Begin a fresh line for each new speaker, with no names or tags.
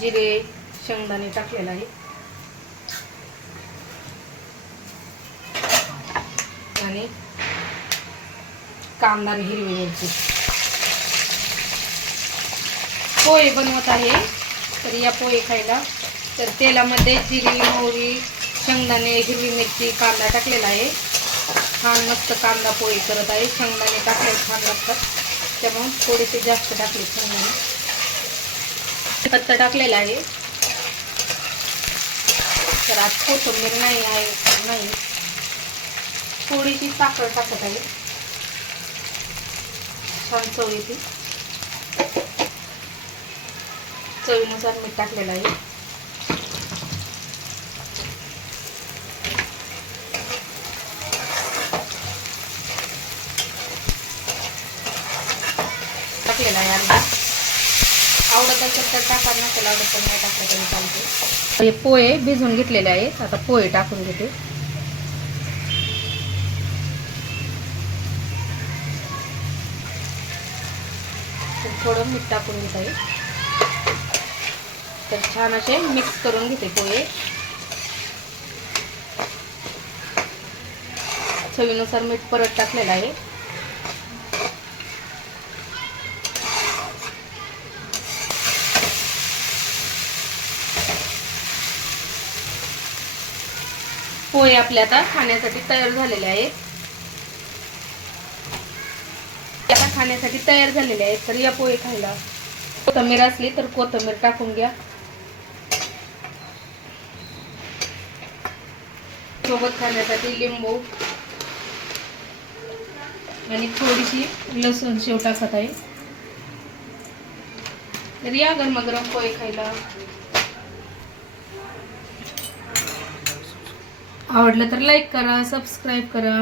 जिरे शेंगदाणे टाकलेलं आहे आणि कांदा आणि हिरवी मिरची. पोहे बनवत आहे. तर या पोहे खायला. तर तेलामध्ये जिरी मोहरी शेंगदाणे हिरवी मिरची कांदा टाकलेला आहे. छान मस्त कांदा पोहे करत आहे. शेंगदाणे टाकले छान लागतात. त्यामुळे थोडेसे जास्त टाकले शेंगदाणे पत्ता टाकलेला आहे. तर आज कोथिंबीर नाही आहे नाही. थोडीशी साखर टाकत आहे. छान चव येते. चवीनुसार मीठ टाकलेलं आहे. टाकलेला आहे अर्धा. आवडत असेल तर टाका नसेल आवडत तर नाही टाकलं तरी चालते हे पोहे भिजून घेतलेले आहेत. आता पोहे टाकून घेते. थोडं मीठ टाकून घेत. आहे तर छान असे मिक्स करून घेते पोहे. चवीनुसार मीठ परत टाकलेलं आहे. पोहे आपले आता खाण्यासाठी तयार झालेले आहेत. आता खाण्यासाठी तयार झालेले आहेत तर या पोहे खायला. कोथंबीर असली तर कोथंबीर टाकून घ्या. सोबत खाण्यासाठी लिंबू. आणि थोडीशी लसूण शेव टाकत आहे. तर या गरमागरम पोहे खायला. आवडलं तर लाईक करा सबस्क्राईब करा.